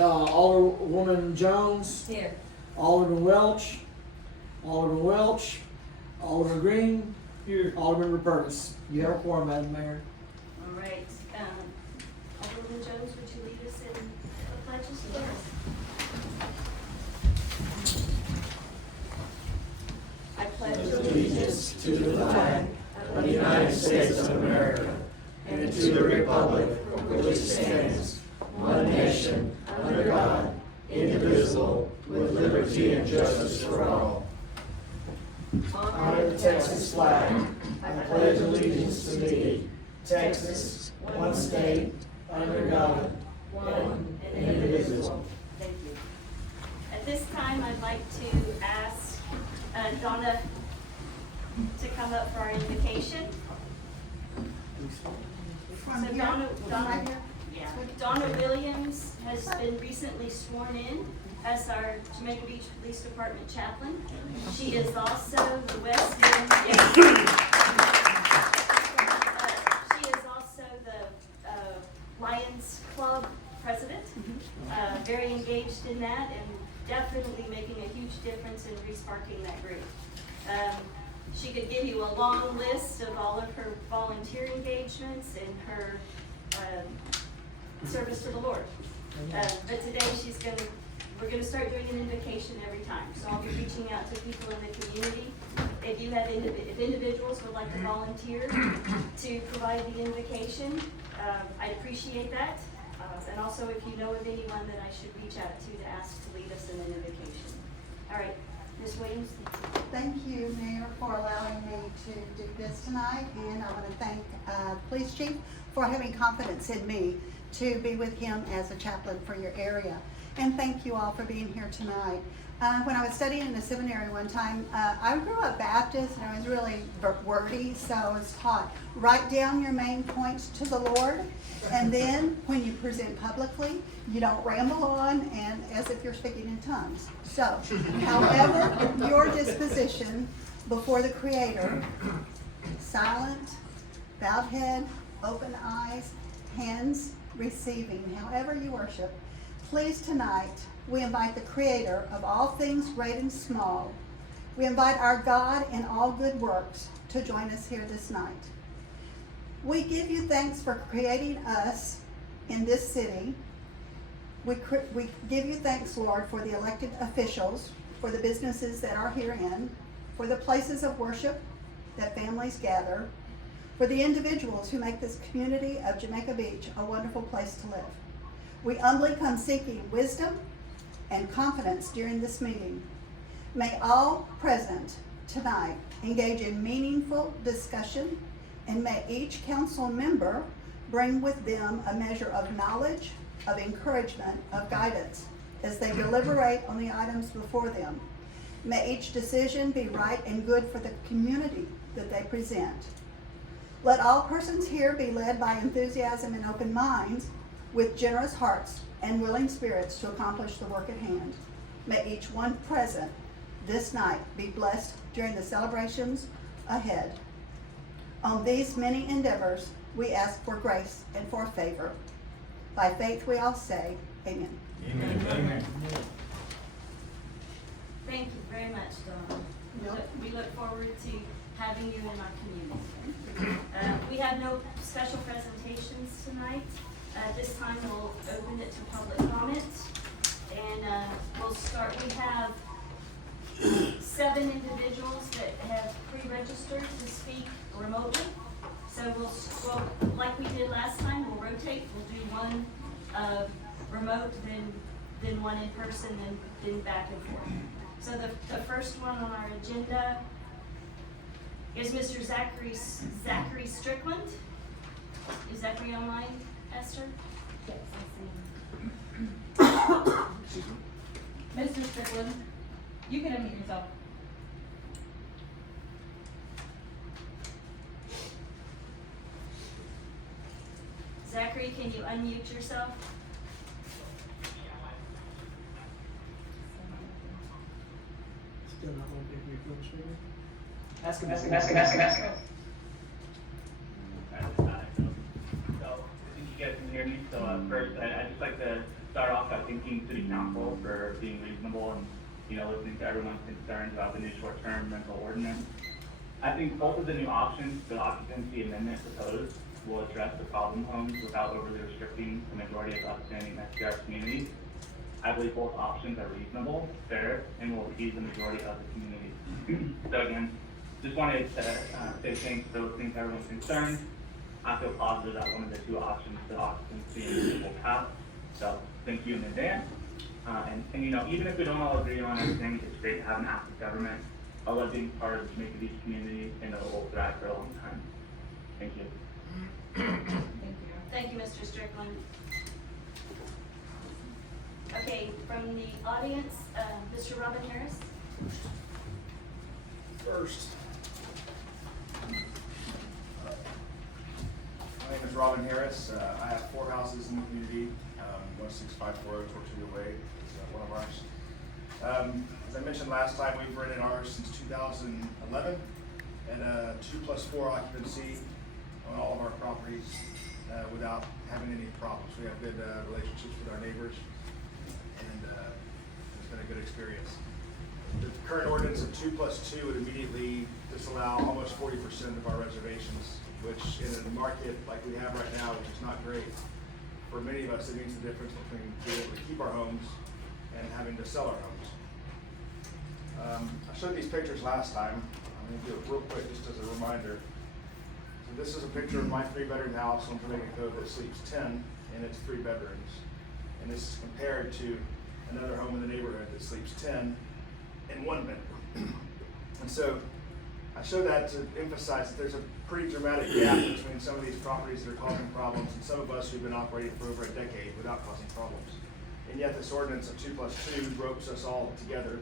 Alderwoman Jones. Here. Alderman Welch. Alderman Welch. Alderman Green. Here. Alderman Rupertus. You have a quorum, Madam Mayor. All right. Alderwoman Jones, would you lead us in the pledges? I pledge allegiance to the flag of the United States of America and to the republic for which it stands, one nation, under God, indivisible, with liberty and justice for all. Honor the Texas flag. I pledge allegiance to thee, Texas, one state, under God, one and indivisible. Thank you. At this time, I'd like to ask Donna to come up for our invocation. So Donna Williams has been recently sworn in as our Jamaica Beach Police Department chaplain. She is also the West End. She is also the Lions Club president. Very engaged in that and definitely making a huge difference in resparking that group. She could give you a long list of all of her volunteer engagements and her service to the Lord. But today we're going to start doing an invocation every time. So I'll be reaching out to people in the community. If you have if individuals would like to volunteer to provide the invocation, I'd appreciate that. And also if you know of anyone that I should reach out to ask to lead us in an invocation. All right, Ms. Williams. Thank you, Mayor, for allowing me to do this tonight, and I want to thank the police chief for having confidence in me to be with him as a chaplain for your area. And thank you all for being here tonight. When I was studying in the seminary one time, I grew up Baptist and I was really wordy, so I was taught, write down your main points to the Lord, and then when you present publicly, you don't ramble on and as if you're speaking in tongues. So, however, your disposition before the Creator, silent, bowed head, open eyes, hands receiving, however you worship, please tonight, we invite the Creator of all things great and small. We invite our God in all good works to join us here this night. We give you thanks for creating us in this city. We give you thanks, Lord, for the elected officials, for the businesses that are herein, for the places of worship that families gather, for the individuals who make this community of Jamaica Beach a wonderful place to live. We humbly come seeking wisdom and confidence during this meeting. May all present tonight engage in meaningful discussion, and may each council member bring with them a measure of knowledge, of encouragement, of guidance as they deliberate on the items before them. May each decision be right and good for the community that they present. Let all persons here be led by enthusiasm and open minds, with generous hearts and willing spirits to accomplish the work at hand. May each one present this night be blessed during the celebrations ahead. On these many endeavors, we ask for grace and for favor. By faith we all say, amen. Amen. Amen. Thank you very much, Donna. We look forward to having you in our community. We have no special presentations tonight. This time we'll open it to public comment, and we'll start. We have 7 individuals that have pre-registered to speak remotely. So we'll, like we did last time, we'll rotate. We'll do one remote, then one in person, then back and forth. So the first one on our agenda is Mr. Zachary Strickland. Is Zachary online, Esther? Yes, I see him. Mr. Strickland, you can unmute yourself. Zachary, can you unmute yourself? Still not on your phone screen. Ask him. So, I think you guys can hear me. So first, I'd just like to start off by thanking City Council for being reasonable and, listening to everyone's concerns about the new short-term rental ordinance. I think both of the new options the occupancy amendment proposed will address the problem homes without overly restricting the majority of outstanding STR communities. I believe both options are reasonable, fair, and will appease the majority of the community. So again, just wanted to say thanks for listening to everyone's concerns. I feel positive that one of the two options, the occupancy amendment, will pass. So thank you in advance. And even if we don't all agree on everything, it's great to have an active government. I love being part of the Jamaica Beach community, and it will thrive for a long time. Thank you. Thank you. Thank you, Mr. Strickland. Okay, from the audience, Mr. Robin Harris. First. My name is Robin Harris. I have 4 houses in the community. 16540 Tortuga Way is one of ours. As I mentioned last time, we've rented ours since 2011 at a 2+4 occupancy on all of our properties without having any problems. We have good relationships with our neighbors, and it's been a good experience. The current ordinance of 2+2 would immediately disallow almost 40% of our reservations, which in a market like we have right now, which is not great, for many of us, it means the difference between being able to keep our homes and having to sell our homes. I showed these pictures last time. I'm going to do it real quick just as a reminder. So this is a picture of my 3-bedroom house on Jamaica Cove that sleeps 10 in its 3 bedrooms. And this is compared to another home in the neighborhood that sleeps 10 in 1 bedroom. And so I show that to emphasize that there's a pretty dramatic gap between some of these properties that are causing problems and some of us who've been operating for over a decade without causing problems. And yet this ordinance of 2+2 ropes us all together,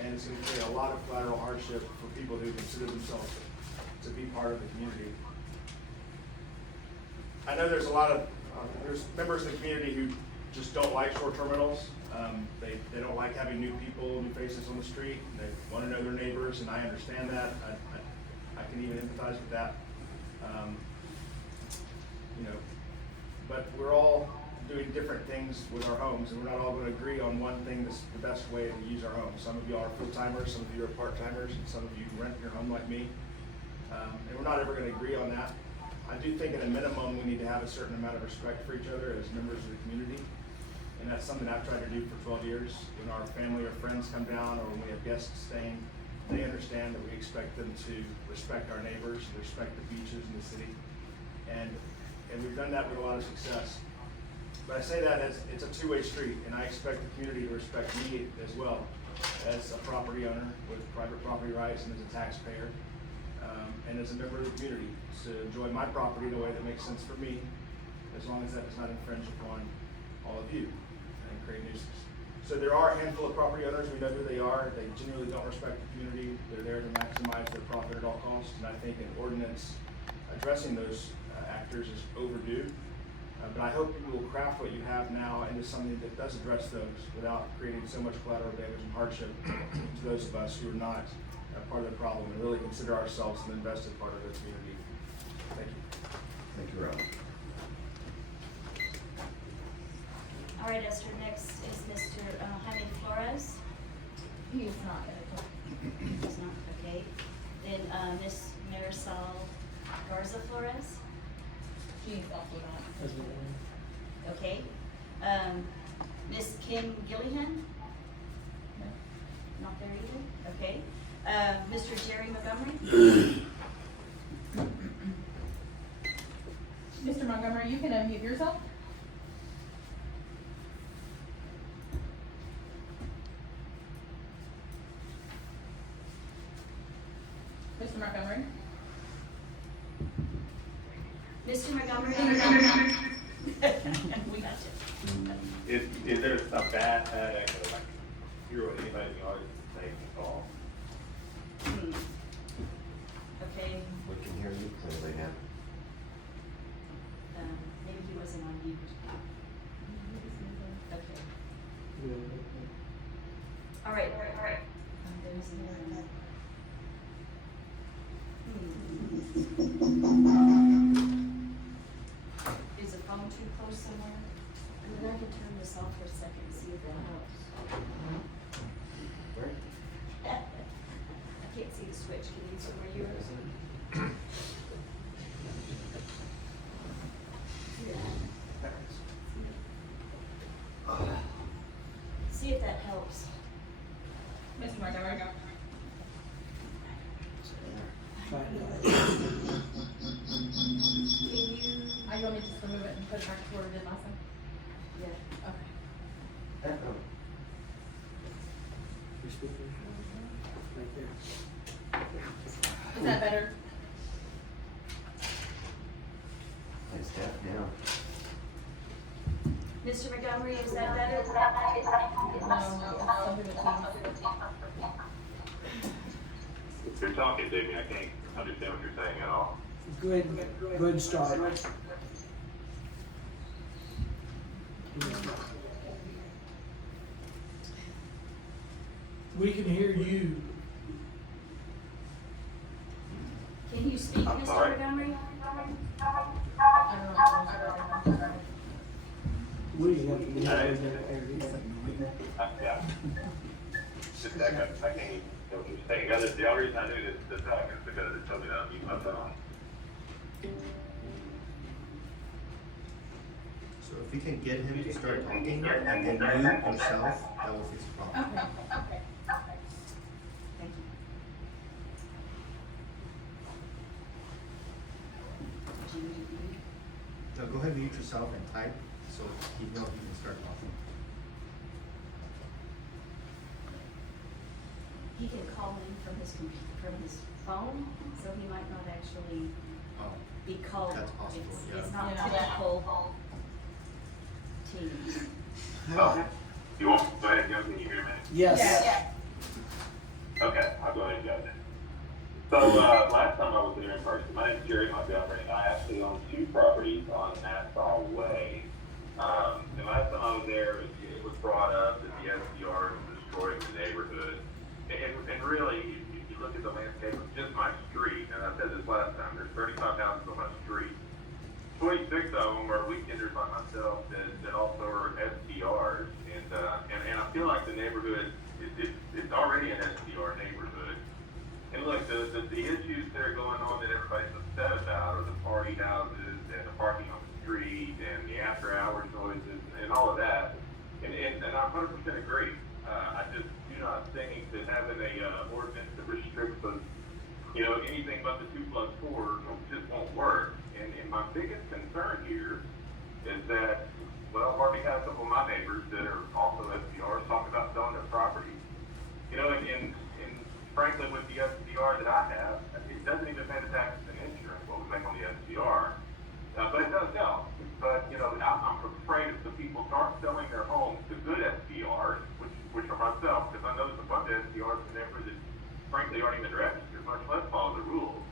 and it's going to create a lot of collateral hardship for people who consider themselves to be part of the community. I know there's a lot of, there's members of the community who just don't like short-term rentals. They don't like having new people, new faces on the street. They want to know their neighbors, and I understand that. I can even empathize with that. But we're all doing different things with our homes, and we're not all going to agree on one thing that's the best way to use our homes. Some of you are full-timers, some of you are part-timers, and some of you rent your home like me. And we're not ever going to agree on that. I do think at a minimum we need to have a certain amount of respect for each other as members of the community. And that's something I've tried to do for 12 years. When our family or friends come down, or when we have guests staying, they understand that we expect them to respect our neighbors, respect the beaches in the city. And we've done that with a lot of success. But I say that as it's a two-way street, and I expect the community to respect me as well as a property owner with private property rights and as a taxpayer, and as a member of the community to enjoy my property in a way that makes sense for me, as long as that does not infringe upon all of you and create nuisance. So there are a handful of property owners, we know who they are, they genuinely don't respect the community, they're there to maximize their profit at all costs, and I think an ordinance addressing those actors is overdue. But I hope you will craft what you have now into something that does address those without creating so much collateral damage and hardship to those of us who are not part of the problem and really consider ourselves an invested part of the community. Thank you. Thank you, Rob. All right, Esther, next is Mr. Jaime Flores. He is not going to talk. He's not, okay. Then Ms. Marisol Garza Flores, She is also not. As well. okay. Ms. Kim Gillihan, No. not there either, okay. Mr. Jerry Montgomery, Mr. Montgomery, you can unmute yourself. Mr. Montgomery? Mr. Montgomery. We got you. Is there a bad headache or like hear what anybody in the audience is saying at all? Okay, We can hear you clearly now. maybe he wasn't on mute. Okay. All right. There's no. Is the phone too close somewhere? And then I can turn this off for a second and see if that helps. I can't see the switch. Can you see where yours? See if that helps. Mr. Montgomery, go. Find out. Can you? You want me to just remove it and put it back to where it did last time? Yeah. Okay. Echo. Your speaker. Right there. Is that better? It's deaf now. Mr. Montgomery, is that better? No, something with Teams. You're talking to me, I can't understand what you're saying at all. Go ahead and start. We can hear you. Can you speak, I'm Mr. sorry. Montgomery? I don't know. We have to be Hey. Yeah. Just that, I can't even know what you're saying. The only reason I knew this talk is because it told me to unmute my phone. So if we can get him to start talking and then mute himself, that will fix the problem. Okay. Thank you. So go ahead and mute yourself and type, so he knows he can start talking. He can call in from his from his phone, so he might not actually Oh, be called. That's possible, It's yeah. not Yeah. typical Teams. Oh, you want, go ahead, Joe, can you hear me? Yes. Okay, I'll go ahead and go then. So, last time I was there in person, my name's Jerry Montgomery, and I actually own 2 properties on Nassau Way. The last time I was there, it was brought up that the SDR was destroying the neighborhood. And really, if you look at the landscape of just my street, and I said this last time, there's 35 houses on my street. 26 of them are weekenders like myself that also are SDRs. And I feel like the neighborhood, it's already an SDR neighborhood. And look, the issues that are going on that everybody's upset about are the party houses and the parking on the street and the after hours noises and all of that. And I 100% agree. I just do not think that having a ordinance that restricts us, anything but the 2+4 just won't work. And my biggest concern here is that, well, I've already had some of my neighbors that are also SDRs talking about selling their properties. And frankly, with the SDR that I have, it doesn't even pay the taxes and insurance what we make on the SDR. But it does help. But, I'm afraid if the people start selling their homes to good SDRs, which are myself, because I know there's a bunch of SDRs in there that frankly aren't even registered, much less follow the rules.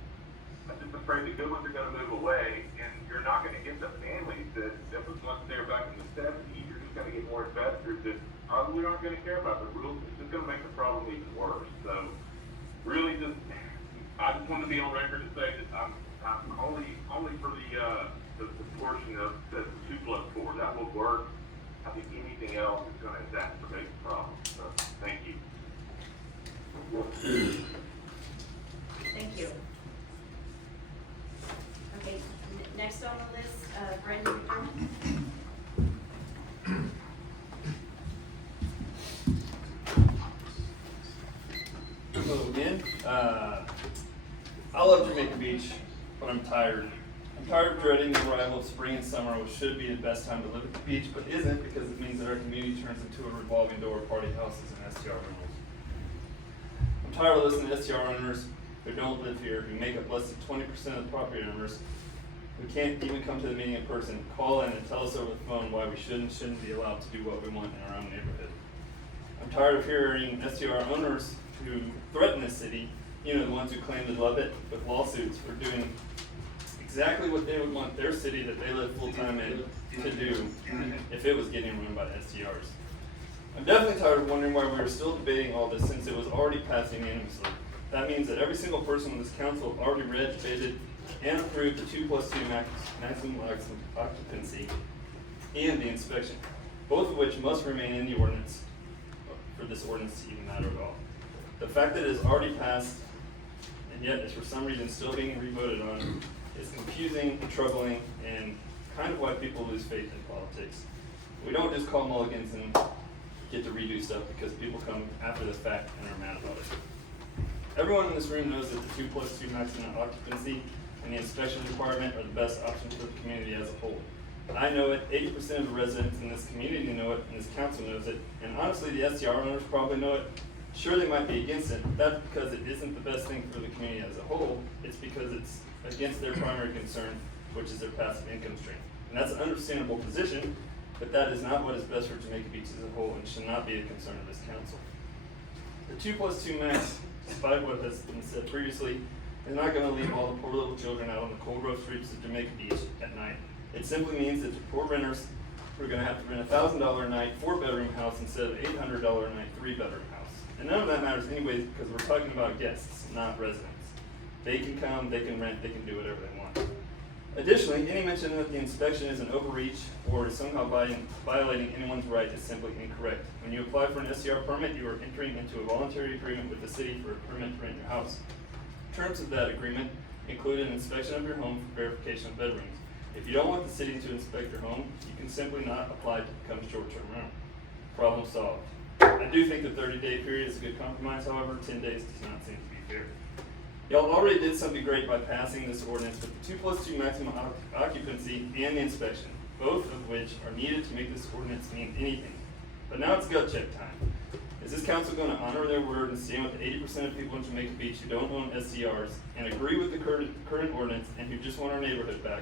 I'm just afraid the good ones are going to move away, and you're not going to get the families that was once there back in the 70s. You're just going to get more investors that probably aren't going to care about the rules. It's just going to make the problem even worse. So, really, I just want to be on record to say that I'm only for the portion of the 2+4 that will work. I think anything else is going to exacerbate the problem. So, thank you. Thank you. Okay, next on the list, Brandon McDermott. Hello again. I love Jamaica Beach, but I'm tired. I'm tired of dreading the arrival of spring and summer, which should be the best time to live at the beach, but isn't because it means that our community turns into a revolving door of party houses and STR rentals. I'm tired of listening to STR owners who don't live here, who make up less than 20% of the property owners, who can't even come to the meeting in person, call in and tell us over the phone why we shouldn't be allowed to do what we want in our own neighborhood. I'm tired of hearing STR owners who threaten the city, the ones who claim to love it, with lawsuits for doing exactly what they would want their city that they live full-time in to do if it was getting run by STRs. I'm definitely tired of wondering why we are still debating all this since it was already passed unanimously. That means that every single person on this council already read, debated, and approved the 2+2 maximum occupancy and the inspection, both of which must remain in the ordinance for this ordinance to even matter at all. The fact that it is already passed and yet is for some reason still being re-voted on is confusing and troubling and kind of why people lose faith in politics. We don't just call mulligans and get to redo stuff because people come after the fact and are mad about it. Everyone in this room knows that the 2+2 maximum occupancy and the inspection requirement are the best options for the community as a whole. I know it, 80% of the residents in this community know it, and this council knows it, and honestly the STR owners probably know it. Sure, they might be against it, but that's because it isn't the best thing for the community as a whole. It's because it's against their primary concern, which is their passive income stream. And that's an understandable position, but that is not what is best for Jamaica Beach as a whole and should not be a concern of this council. The 2+2 max, despite what has been said previously, is not going to leave all the poor little children out on the cold rough streets of Jamaica Beach at night. It simply means that the poor renters are going to have to rent a $1,000 a night 4-bedroom house instead of $800 a night 3-bedroom house. And none of that matters anyways because we're talking about guests, not residents. They can come, they can rent, they can do whatever they want. Additionally, any mention that the inspection is an overreach or is somehow violating anyone's right is simply incorrect. When you apply for an SCR permit, you are entering into a voluntary agreement with the city for a permit to rent your house. Terms of that agreement include an inspection of your home for verification of bedrooms. If you don't want the city to inspect your home, you can simply not apply to become a short-term rental. Problem solved. I do think the 30-day period is a good compromise, however, 10 days does not seem to be fair. Y'all already did something great by passing this ordinance with the 2+2 maximum occupancy and the inspection, both of which are needed to make this ordinance mean anything. But now it's gut check time. Is this council going to honor their word and stand with the 80% of people in Jamaica Beach who don't own SCRs and agree with the current ordinance and who just want our neighborhood back?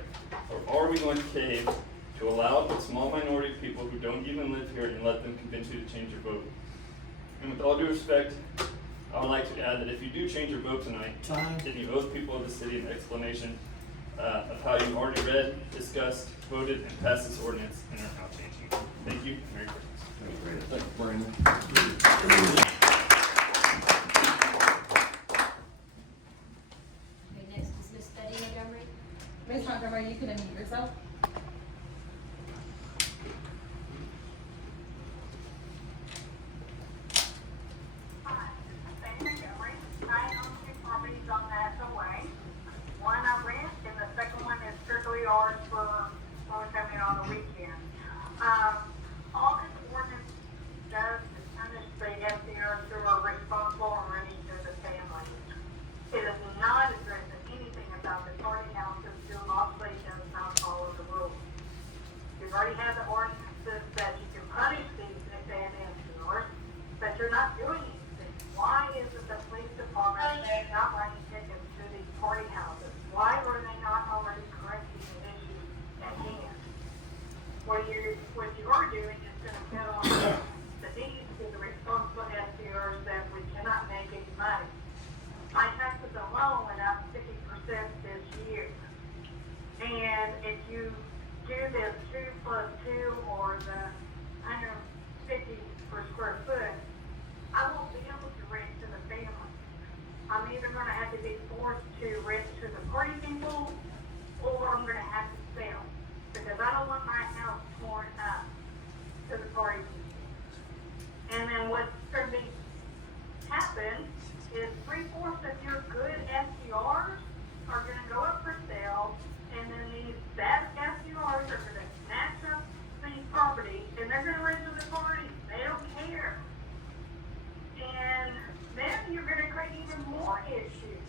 Or are we going to cave to allow a small minority of people who don't even live here and let them convince you to change your vote? And with all due respect, I would like to add that if you do change your vote tonight, then you owe the people of the city an explanation of how you already read, discussed, voted, and passed this ordinance and are now changing it. Thank you. Merry Christmas. Thank you, Brandon. Okay, next is Miss Betty Montgomery. Ms. Montgomery, you can unmute yourself. Hi, this is Betty Montgomery. I own 2 properties on National Way. One I rent, and the second one is strictly ours for when we come in on the weekend. All this ordinance does is punish the FDRs who are responsible and running to the families. It is not addressing anything about the party houses who obviously does not follow the rules. You've already had the ordinances that you can punish these FDRs, but you're not doing anything. Why isn't the police department not writing tickets to these party houses? Why were they not already correcting the issues at hand? What you are doing is going to put on the deeds to the responsible SDRs that we cannot make any money. My taxes alone went up 50% this year. And if you do this 2+2 or the 150 per square foot, I won't be able to rent to the family. I'm either going to have to be forced to rent to the party people or I'm going to have to sell. Because I don't want my house torn up to the party people. And then what's going to happen is 3/4 of your good SDRs are going to go up for sale, and then these bad SDRs are going to snatch up these properties, and they're going to rent to the party. They don't care. And then you're going to create even more issues.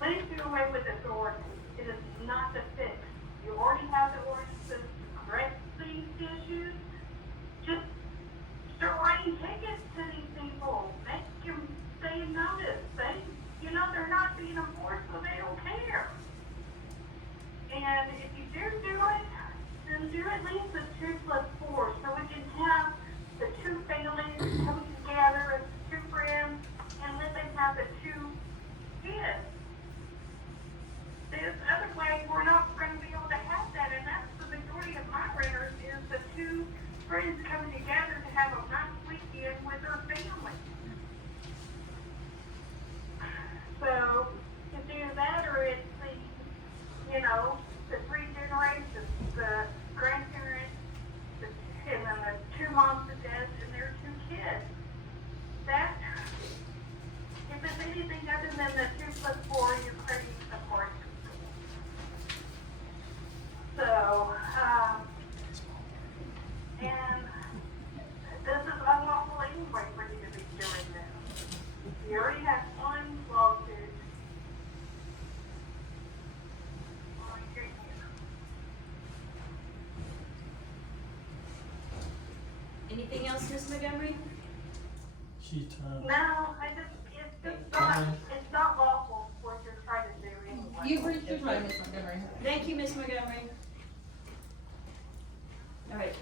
Please do away with this ordinance. It is not the fix. You already have the ordinances to correct these issues. Just start writing tickets to these people. Make them stay notice. They're not being enforced, so they don't care. And if you do it, then do at least a 2+4, so we can have the 2 families come together as 2 friends, and let them have the 2 kids. This other way, we're not rent and their 2 kids. That, if it's anything other than the 2 + 4, you're crazy support. So, and this is unlawful anyway for you to be doing this. You already have 1 lawsuit. Anything else, Ms. Montgomery? No, it's not lawful what you're trying to do anyway. You've reached your time, Ms. Montgomery. Thank you, Ms. Montgomery. All right.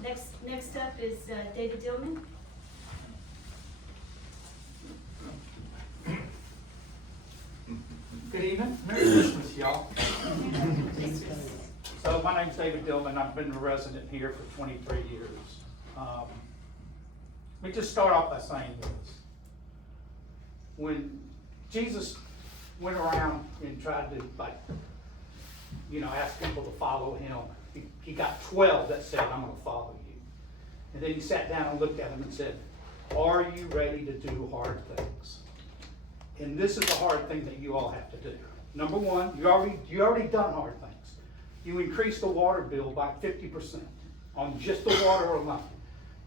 Next up is David Dillman. Good evening, Merry Christmas, y'all. So my name's David Dillman, I've been a resident here for 23 years. Let me just start off by saying this. When Jesus went around and tried to ask people to follow him, he got 12 that said, I'm gonna follow you. And then he sat down and looked at them and said, are you ready to do hard things? And this is a hard thing that you all have to do. Number one, you already done hard things. You increased the water bill by 50% on just the water alone.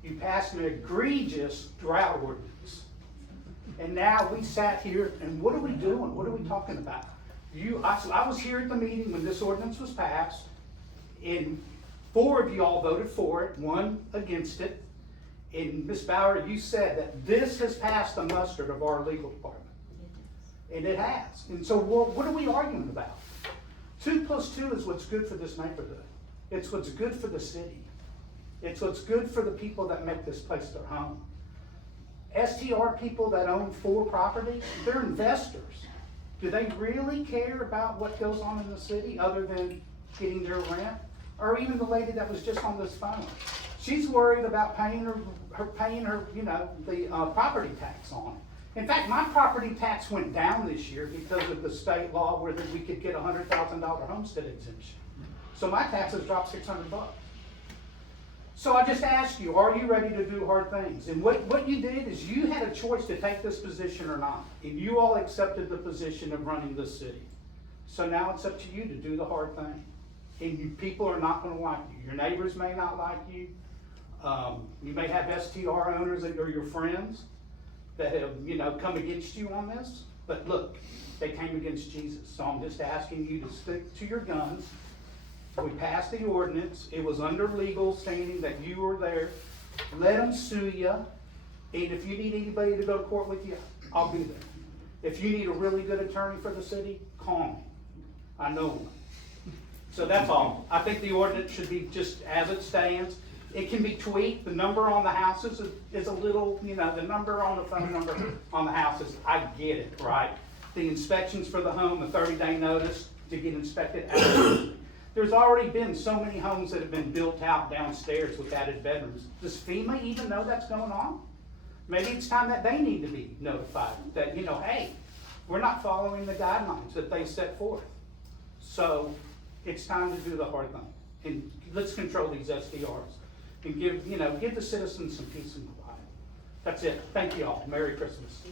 You passed an egregious drought ordinance. And now we sat here, and what are we doing? What are we talking about? I was here at the meeting when this ordinance was passed, and 4 of you all voted for it, 1 against it. And Ms. Bauer, you said that this has passed the muster of our legal department. And it has. And so what are we arguing about? 2 + 2 is what's good for this neighborhood. It's what's good for the city. It's what's good for the people that make this place their home. STR people that own 4 properties, they're investors. Do they really care about what goes on in the city other than getting their rent? Or even the lady that was just on this phone. She's worried about paying her the property tax on it. In fact, my property tax went down this year because of the state law where we could get a $100,000 homestead exemption. So my taxes dropped $600. So I just ask you, are you ready to do hard things? And what you did is you had a choice to take this position or not. And you all accepted the position of running this city. So now it's up to you to do the hard thing. And people are not gonna like you. Your neighbors may not like you. You may have STR owners that are your friends that have, come against you on this. But look, they came against Jesus. So I'm just asking you to stick to your guns. We passed the ordinance. It was under legal standing that you were there. Let them sue you. And if you need anybody to go to court with you, I'll be there. If you need a really good attorney for the city, call me. I know one. So that's all. I think the ordinance should be just as it stands. It can be tweaked. The number on the houses is a little, the number on the phone number on the houses, I get it, right? The inspections for the home, the 30-day notice to get inspected. Absolutely. There's already been so many homes that have been built out downstairs with added bedrooms. Does FEMA even know that's going on? Maybe it's time that they need to be notified that, hey, we're not following the guidelines that they set forth. So it's time to do the hard thing. And let's control these SDRs and give the citizens some peace and quiet. That's it. Thank you all. Merry Christmas.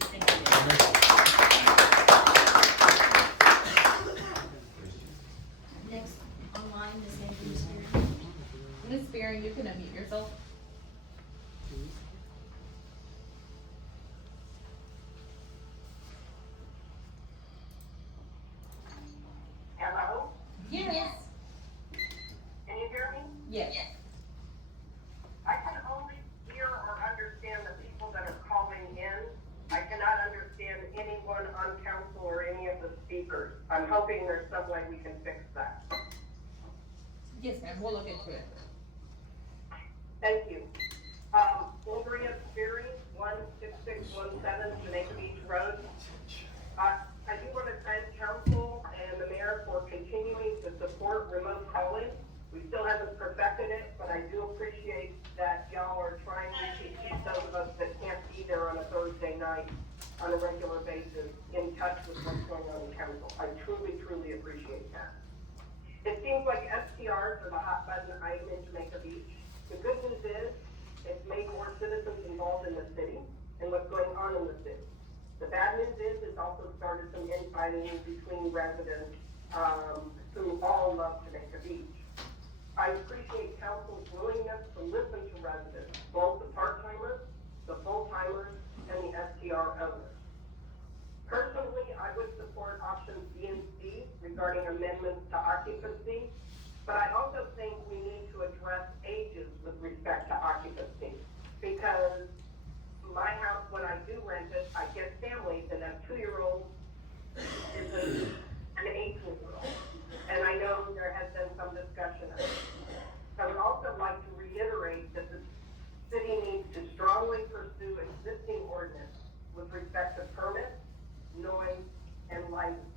Next online is Ms. Spear. Ms. Spearing, you can unmute yourself. Hello? Yes. Can you hear me? Yes. I can only hear or understand the people that are calling in. I cannot understand anyone on council or any of the speakers. I'm hoping there's some way we can fix that. Yes, ma'am, we'll look into it. Thank you. Andrea Speary, 16617 Jamaica Beach Road. I do want to thank council and the mayor for continuing to support remote calling. We still haven't perfected it, but I do appreciate that y'all are trying to keep those of us that can't be there on a Thursday night on a regular basis in touch with what's going on in council. I truly, truly appreciate that. It seems like STRs are the hot button item in Jamaica Beach. The good news is on in the city. The bad news is it's also started some infighting between residents, who all love Jamaica Beach. I appreciate council's willingness to listen to residents, both the part-timers, the full-timers, and the STR owners. Personally, I would support options B and C regarding amendments to occupancy, but I also think we need to address ages with respect to occupancy. Because my house, when I do rent it, I get families that have 2-year-olds and an 18-year-old. And I know there has been some discussion of it. I would also like to reiterate that the city needs to strongly pursue existing ordinance with respect to permits, noise, and lighting.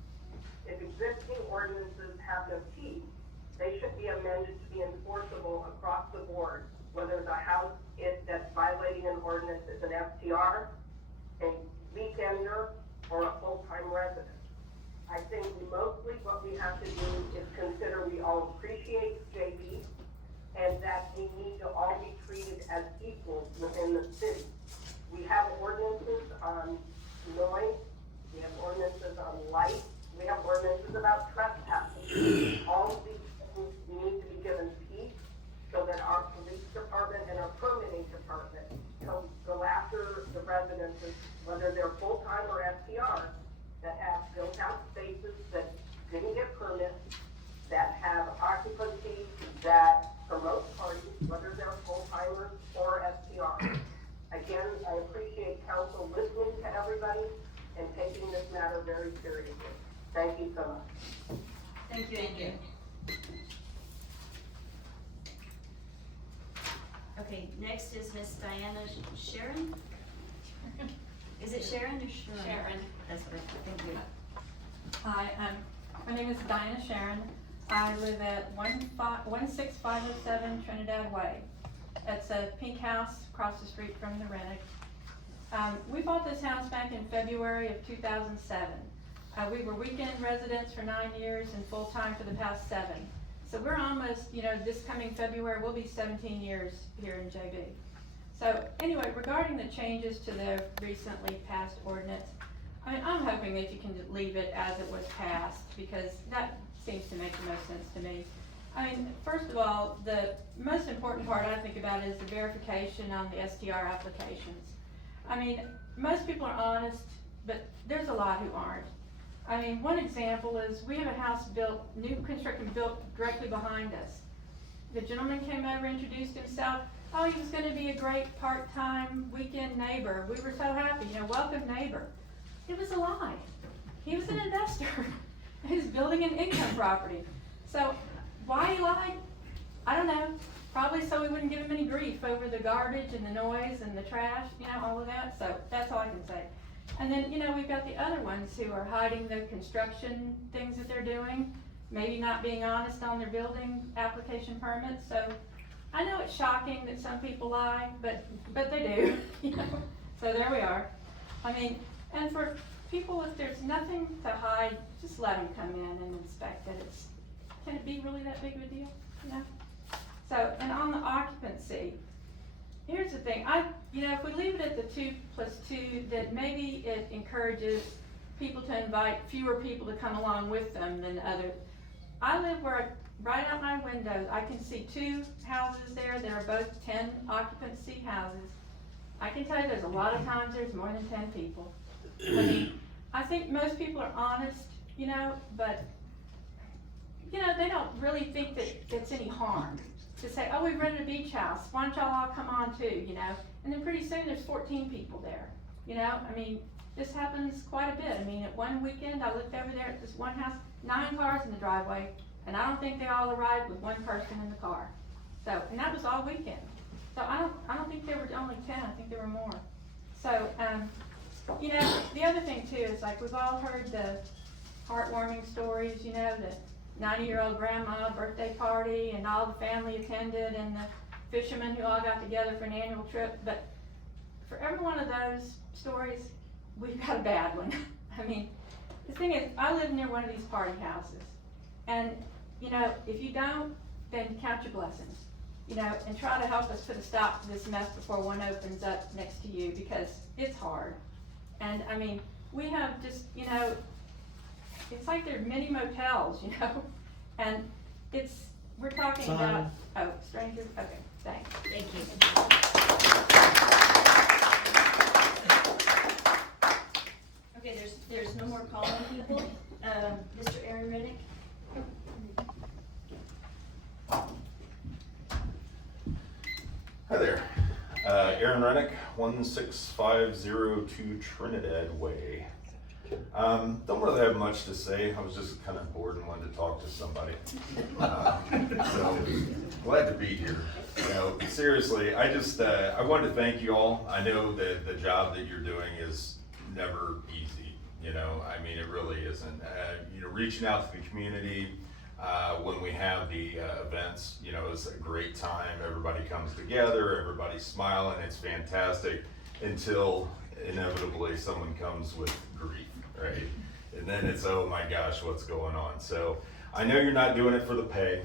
If existing ordinances have no teeth, they should be amended to be enforceable across the board, whether the house that's violating an ordinance is an FTR, a weekender, or a full-time resident. I think mostly what we have to do is consider we all appreciate JB and that we need to all be treated as equals within the city. We have ordinances on noise, we have ordinances on light, we have ordinances about trespassing. All of these things need to be given teeth so that our police department and our permitting department can go after the residences, whether they're full-time or FTR, that have built-out spaces that didn't get permits, that have occupancy that promotes parties, whether they're full-timers or FTR. Again, I appreciate council listening to everybody and taking this matter very seriously. Thank you so much. Thank you, Andrew. Okay, next is Miss Diana Sharon. Is it Sharon or Sharon? Sharon. That's right, thank you. Hi, my name is Donna Sharon. I live at 16507 Trinidad Way. It's a pink house across the street from the Rennick. We bought this house back in February of 2007. We were weekend residents for 9 years and full-time for the past 7. So we're almost, this coming February, we'll be 17 years here in JB. So anyway, regarding the changes to the recently passed ordinance, I'm hoping that you can leave it as it was passed, because that seems to make the most sense to me. First of all, the most important part I think about is the verification on the STR applications. Most people are honest, but there's a lot who aren't. One example is we have a house built, new construction built directly behind us. The gentleman came over, introduced himself. Oh, he was gonna be a great part-time weekend neighbor. We were so happy, welcome neighbor. It was a lie. He was an investor. He was building an income property. So why he lied? I don't know. Probably so we wouldn't give him any grief over the garbage and the noise and the trash, all of that. So that's all I can say. And then, we've got the other ones who are hiding the construction things that they're doing, maybe not being honest on their building application permits. So I know it's shocking that some people lie, but they do, So there we are. And for people, if there's nothing to hide, just let them come in and inspect it. Can it be really that big of a deal, So, and on the occupancy, here's the thing, if we leave it at the 2+2, that maybe it encourages people to invite fewer people to come along with them than others. I live right out my window, I can see 2 houses there that are both 10 occupancy houses. I can tell you there's a lot of times there's more than 10 people. I think most people are honest, but, they don't really think that it's any harm to say, oh, we rented a beach house, why don't y'all all come on too, And then pretty soon there's 14 people there, this happens quite a bit. At one weekend, I looked over there at this one house, 9 cars in the driveway, and I don't think they all arrived with one person in the car. So, and that was all weekend. So I don't think there were only 10, I think there were more. So, the other thing too is we've all heard the heartwarming stories, the 90-year-old grandma birthday party and all the family attended and the fishermen who all got together for an annual trip. But for every one of those stories, we've got a bad one. The thing is, I live near one of these party houses. And, if you don't, then count your blessings, and try to help us put a stop to this mess before one opens up next to you, because it's hard. And I mean, we have just, you know, it's like they're mini motels, you know? And we're talking about, oh, strangers, okay, thanks. Thank you. Okay, there's no more calling people. Mr. Aaron Reddick? Hi there, Aaron Rennick, 16502 Trinidad Way. Don't really have much to say. I was just kind of bored and wanted to talk to somebody. So glad to be here. You know, seriously, I wanted to thank you all. I know that the job that you're doing is never easy. You know, I mean, it really isn't. You know, reaching out to the community, when we have the events, you know, it's a great time. Everybody comes together, everybody's smiling, it's fantastic, until inevitably someone comes with grief, right? And then it's, oh my gosh, what's going on? So I know you're not doing it for the pay,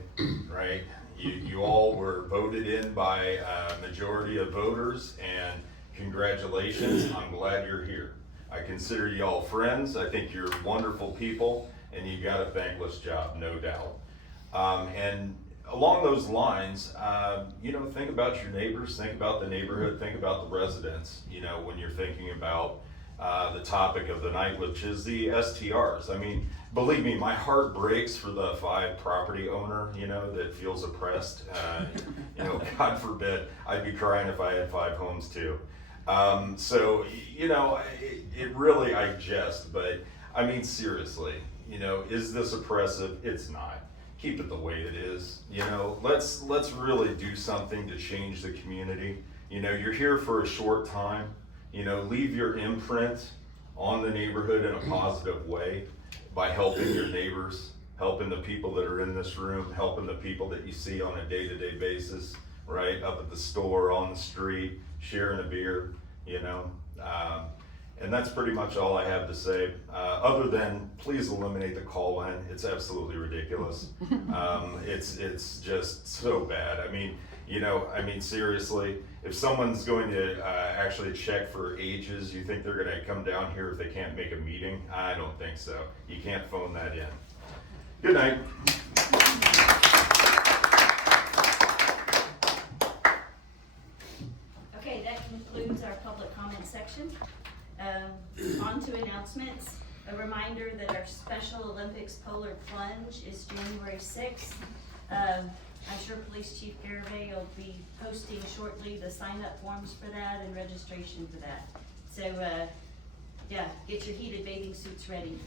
right? You all were voted in by a majority of voters, and congratulations, I'm glad you're here. I consider you all friends. I think you're wonderful people, and you've got a thankless job, no doubt. And along those lines, you know, think about your neighbors, think about the neighborhood, think about the residents, you know, when you're thinking about the topic of the night, which is the STRs. I mean, believe me, my heart breaks for the 5 property owner, you know, that feels oppressed. You know, God forbid, I'd be crying if I had 5 homes too. So, you know, it really, I jest, but I mean, seriously, you know, is this oppressive? It's not. Keep it the way it is. You know, let's really do something to change the community. You know, you're here for a short time. You know, leave your imprint on the neighborhood in a positive way by helping your neighbors, helping the people that are in this room, helping the people that you see on a day-to-day basis, right? Up at the store, on the street, sharing a beer, you know. And that's pretty much all I have to say, other than please eliminate the call-in. It's absolutely ridiculous. It's just so bad. I mean, you know, I mean, seriously, if someone's going to actually check for ages, you think they're gonna come down here if they can't make a meeting? I don't think so. You can't phone that in. Good night. Okay, that concludes our public comment section. On to announcements. A reminder that our Special Olympics Polar Plunge is January 6th. I'm sure Police Chief Garibay will be posting shortly the sign-up forms for that and registration for that. So, yeah, get your heated bathing suits ready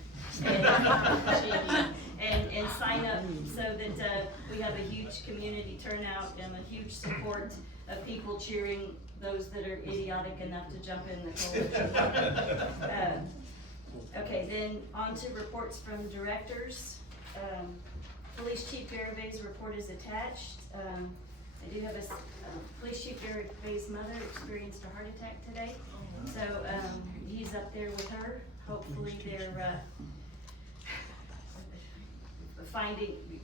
and sign up so that we have a huge community turnout and a huge support of people cheering those that are idiotic enough to jump in the cold. Okay, then on to reports from directors. Police Chief Garibay's report is attached. I do have Police Chief Garibay's mother experienced a heart attack today. So he's up there with her. Hopefully they're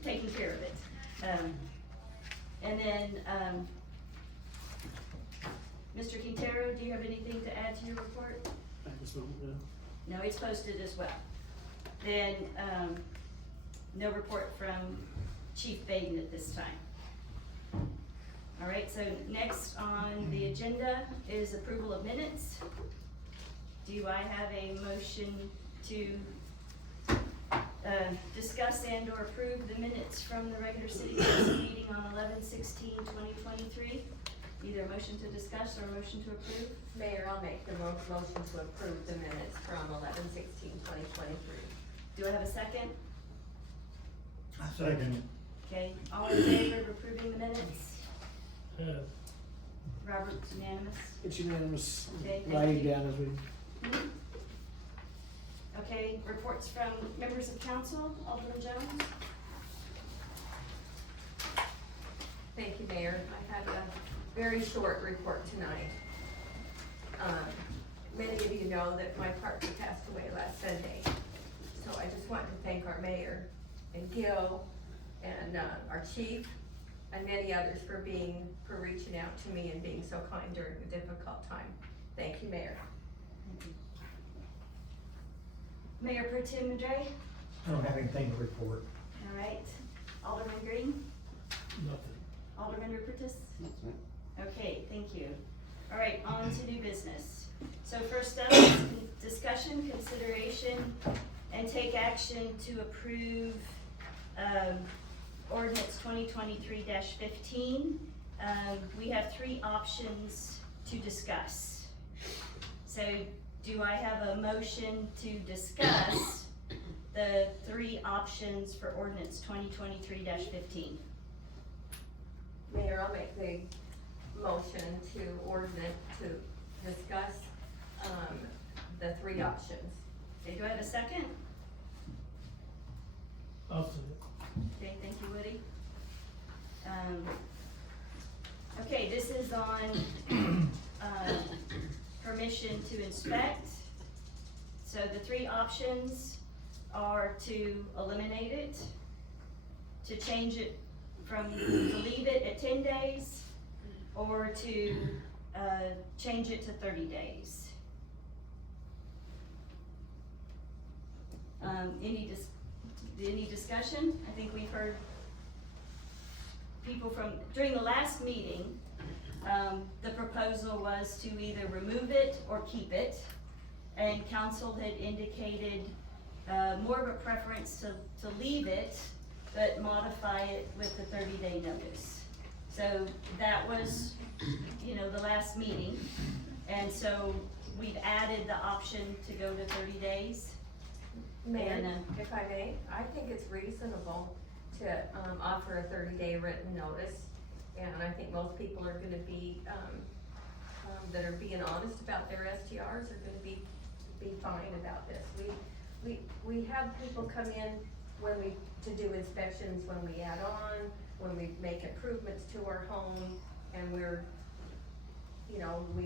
taking care of it. And then Mr. Quintero, do you have anything to add to your report? At this moment, no. No, it's posted as well. Then, no report from Chief Baden at this time. All right, so next on the agenda is approval of minutes. Do I have a motion to discuss and or approve the minutes from the regular city council meeting on 11/16/2023? Either a motion to discuss or a motion to approve? Mayor, I'll make the motion to approve the minutes from 11/16/2023. Do I have a second? I second Okay, all in favor of approving the minutes? it. Robert's unanimous. It's unanimous, Okay, thank writing you. down as we. Okay, reports from members of council, Alderman Jones? Thank you, Mayor. I have a very short report tonight. Many of you know that my partner passed away last Sunday. So I just want to thank our mayor and Gil and our chief and many others for reaching out to me and being so kind during a difficult time. Thank you, Mayor. Mayor Pro Tem Madre? I don't have anything to report. All right. Alderman Green? Nothing. Alderman Rupertus? Okay, thank you. All right, on to new business. So first up is discussion, consideration, and take action to approve ordinance 2023-15. We have 3 options to discuss. So do I have a motion to discuss the 3 options for ordinance 2023-15? Mayor, I'll make the motion to discuss, the 3 options. Okay, do I have a second? I'll say Okay, thank you, Woody. Okay, this is on, permission to inspect. So the 3 options are to eliminate it, to change it to leave it at 10 days, or to, change it to 30 days. Any discussion? I think we've heard people during the last meeting, the proposal was to either remove it or keep it. And council had indicated, more of a preference to leave it, but modify it with the 30-day notice. So that was, the last meeting. And so we've added the option to go to 30 days. Mayor, And, if I may, I think it's reasonable to, offer a 30-day written notice. And I think most people are gonna be, that are being honest about their STRs are gonna be fine about this. We have people come in to do inspections when we add on, when we make improvements to our home, and we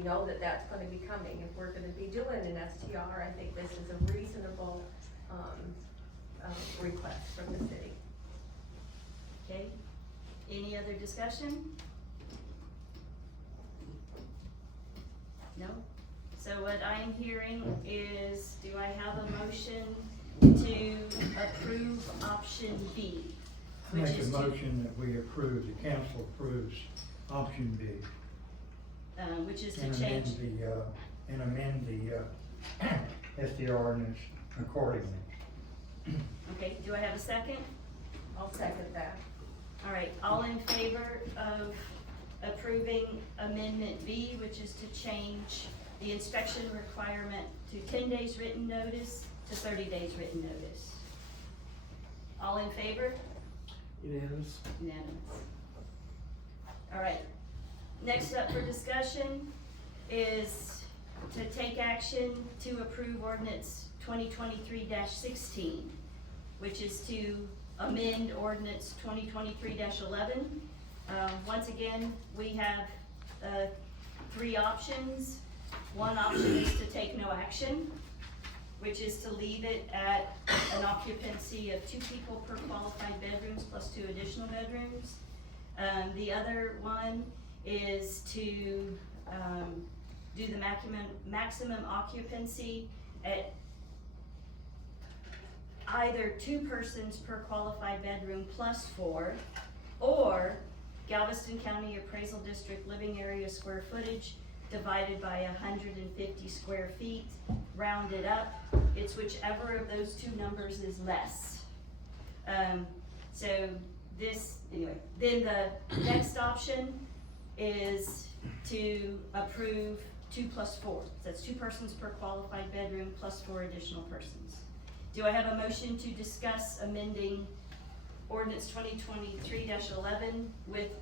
know that that's gonna be coming. If we're gonna be doing an STR, I think this is a reasonable, request from the city. Okay, any other discussion? No? So what I'm hearing is, do I have a motion to approve option B? I make a motion that we approve, the council approves option B. Which is to And change. amend the SDR ordinance accordingly. Okay, do I have a second? I'll second that. All right, all in favor of approving amendment B, which is to change the inspection requirement to 10 days written notice to 30 days written notice? All in favor? Unanimous. Unanimous. All right, next up for discussion is to take action to approve ordinance 2023-16, which is to amend ordinance 2023-11. Once again, we have 3 options. One option is to take no action, which is to leave it at an occupancy of 2 people per qualified bedrooms plus 2 additional bedrooms. The other one is to do the maximum occupancy at either 2 persons per qualified bedroom plus 4, or Galveston County Appraisal District living area square footage divided by 150 square feet, rounded up. It's whichever of those 2 numbers is less. So this, anyway, then the next option is to approve 2 plus 4. So that's 2 persons per qualified bedroom plus 4 additional persons. Do I have a motion to discuss amending ordinance 2023-11 with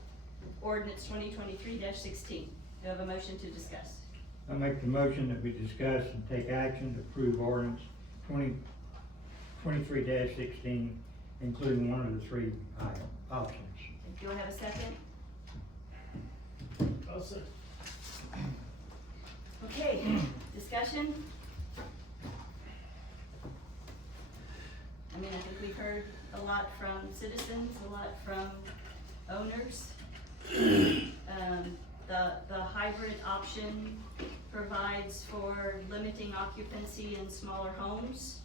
ordinance 2023-16? Do I have a motion to discuss? I make the motion that we discuss and take action to approve ordinance 2023-16, including one of the 3 options. Do I have a second? I'll second. Okay, discussion? I mean, I think we've heard a lot from citizens, a lot from owners. The hybrid option provides for limiting occupancy in smaller homes.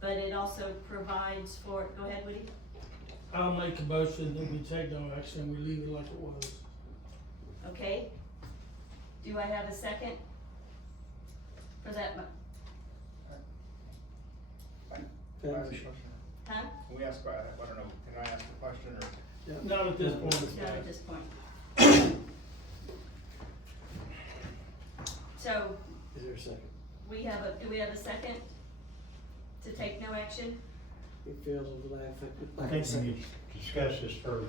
But it also provides for, go ahead, Woody. I'll make a motion that we take no action, we leave it like it was. Okay. Do I have a second for that? Can I ask a question? Huh? Can we ask, I don't know, can I ask a question or? Not at this point. Not at this point. So, Is there a second? do we have a second to take no action? It fails over the effective. I think we need to discuss this further.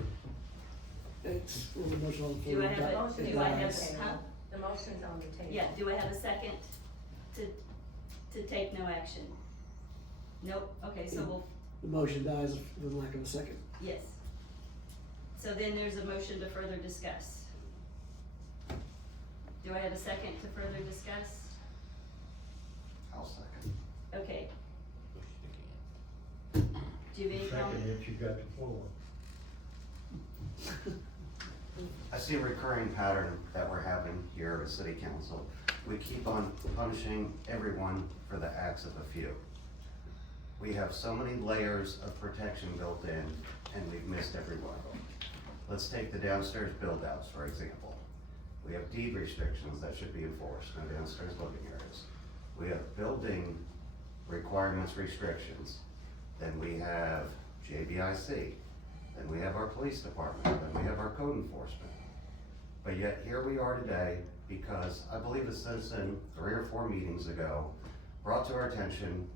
It's, well, the motion on the floor. Do I have a, Motion's do I on the have, table. huh? The motion's on the table. Yeah, do I have a second to take no action? Nope, okay, so we'll, The motion dies with lack of a second. yes. So then there's a motion to further discuss. Do I have a second to further discuss? I'll second. Okay. Do you have any Second, comment? if you got the floor. I see a recurring pattern that we're having here at City Council. We keep on punishing everyone for the acts of a few. We have so many layers of protection built in, and we've missed every one of them. Let's take the downstairs build-outs, for example. We have deed restrictions that should be enforced in downstairs living areas. We have building requirements restrictions. Then we have JBIC. Then we have our police department. Then we have our code enforcement. But yet here we are today because I believe a citizen 3 or 4 meetings ago brought to our attention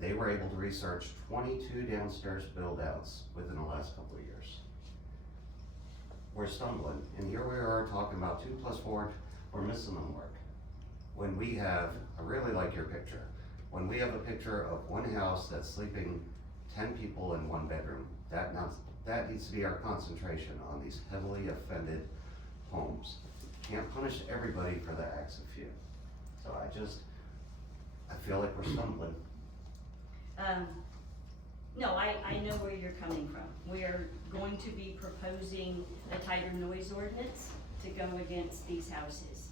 they were able to research 22 downstairs build-outs within the last couple of years. We're stumbling, and here we are talking about 2 + 4, we're missing the mark. When we have, I really like your picture, when we have a picture of one house that's sleeping 10 people in 1 bedroom, that needs to be our concentration on these heavily offended homes. Can't punish everybody for the acts of few. So I feel like we're stumbling. No, I know where you're coming from. We are going to be proposing a tighter noise ordinance to go against these houses.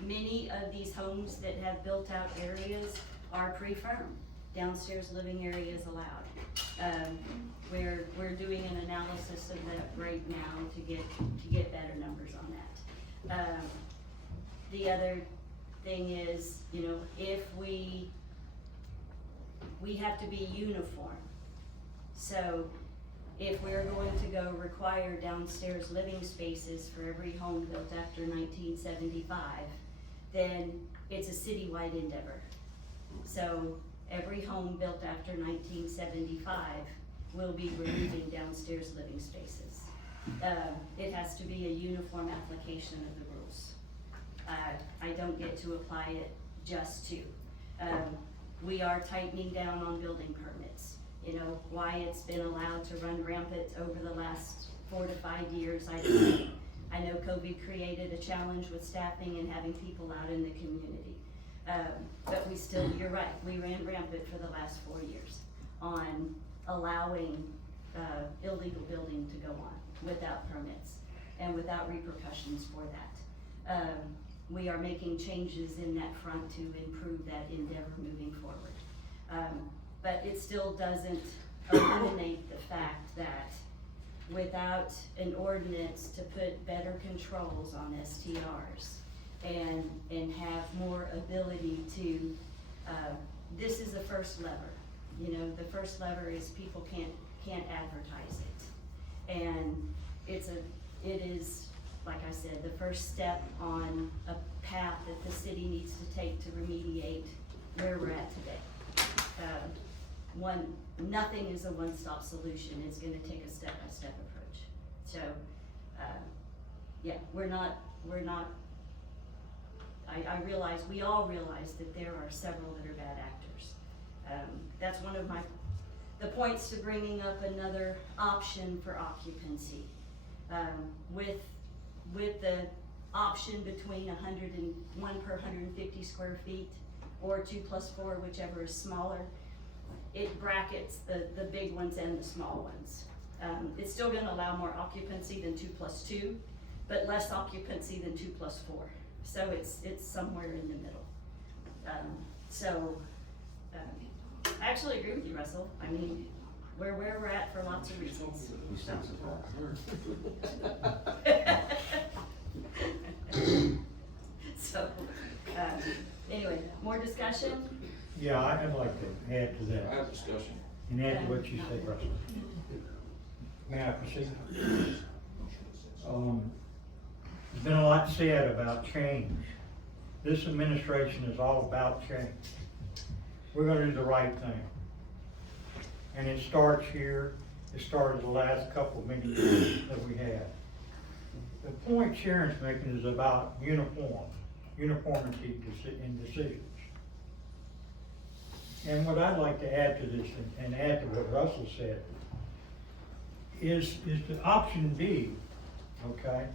Many of these homes that have built out areas are pre-firm. Downstairs living area is allowed. We're doing an analysis of that right now to get better numbers on that. The other thing is, you know, if we have to be uniform. So if we're going to go require downstairs living spaces for every home built after 1975, then it's a citywide endeavor. So every home built after 1975 will be removing downstairs living spaces. It has to be a uniform application of the rules. I don't get to apply it just to. We are tightening down on building permits. You know, why it's been allowed to run rampant over the last 4 to 5 years, I don't know. I know COVID created a challenge with staffing and having people out in the community. But we still, you're right, we ran rampant for the last 4 years on allowing illegal building to go on without permits and without repercussions for that. We are making changes in that front to improve that endeavor moving forward. But it still doesn't eliminate the fact that without an ordinance to put better controls on STRs and have more ability to, this is the first lever. You know, the first lever is people can't advertise it. And it is, like I said, the first step on a path that the city needs to take to remediate where we're at today. Nothing is a one-stop solution. It's gonna take a step-by-step approach. So, yeah, I realize, we all realize that there are several that are bad actors. That's one of the points to bringing up another option for occupancy. With the option between 101 per 150 square feet or 2 + 4, whichever is smaller, it brackets the big ones and the small ones. It's still gonna allow more occupancy than 2 + 2, but less occupancy than 2 + 4. So it's somewhere in the middle. So, I actually agree with you, Russell. I mean, we're where we're at for lots of reasons. You sound surprised. So, anyway, more discussion? Yeah, I'd like to add to that. I have discussion. And add to what you said, Russell. May I proceed? There's been a lot said about change. This administration is all about change. We're gonna do the right thing. And it starts here, it started the last couple of meetings that we had. The point Sharon's making is about uniformity in decisions. And what I'd like to add to this, and add to what Russell said, is the option B, okay,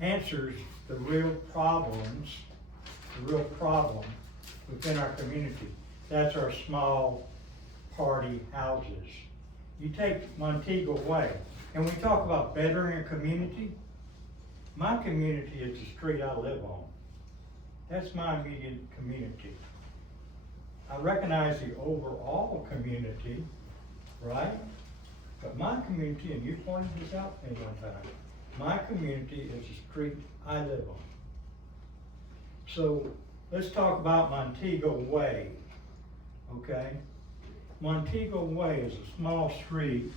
answers the real problem within our community. That's our small party houses. You take Montego away, and we talk about bettering a community. My community is the street I live on. That's my immediate community. I recognize the overall community, right? But my community, and you pointed this out to me one time, my community is the street I live on. So let's talk about Montego Way, okay? Montego Way is a small street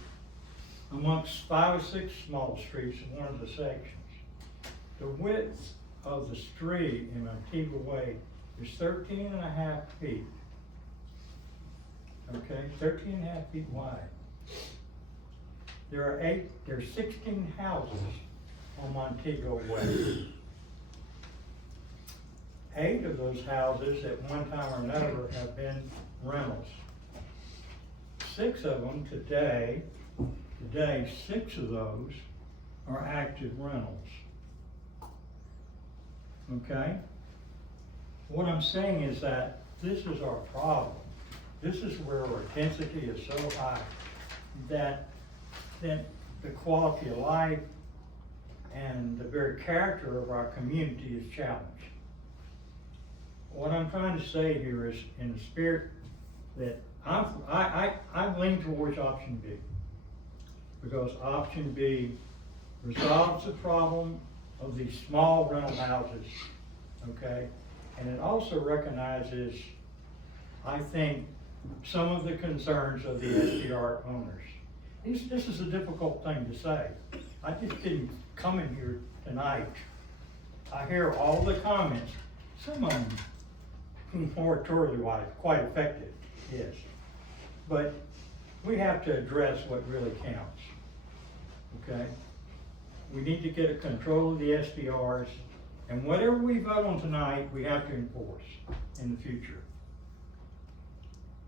amongst 5 or 6 small streets in one of the sections. The width of the street in Montego Way is 13.5 feet. Okay, 13.5 feet wide. There are 16 houses on Montego Way. 8 of those houses at one time or another have been rentals. 6 of them today, 6 of those are active rentals. Okay? What I'm saying is that this is our problem. This is where our density is so high that the quality of life and the very character of our community is challenged. What I'm trying to say here is in the spirit that I lean towards option B, because option B resolves the problem of these small rental houses, okay? And it also recognizes, I think, some of the concerns of the SDR owners. This is a difficult thing to say. I just didn't come in here tonight. I hear all the comments, some of them moratorially wise, quite effective, yes. But we have to address what really counts, okay? We need to get a control of the SDRs, and whatever we vote on tonight, we have to enforce in the future.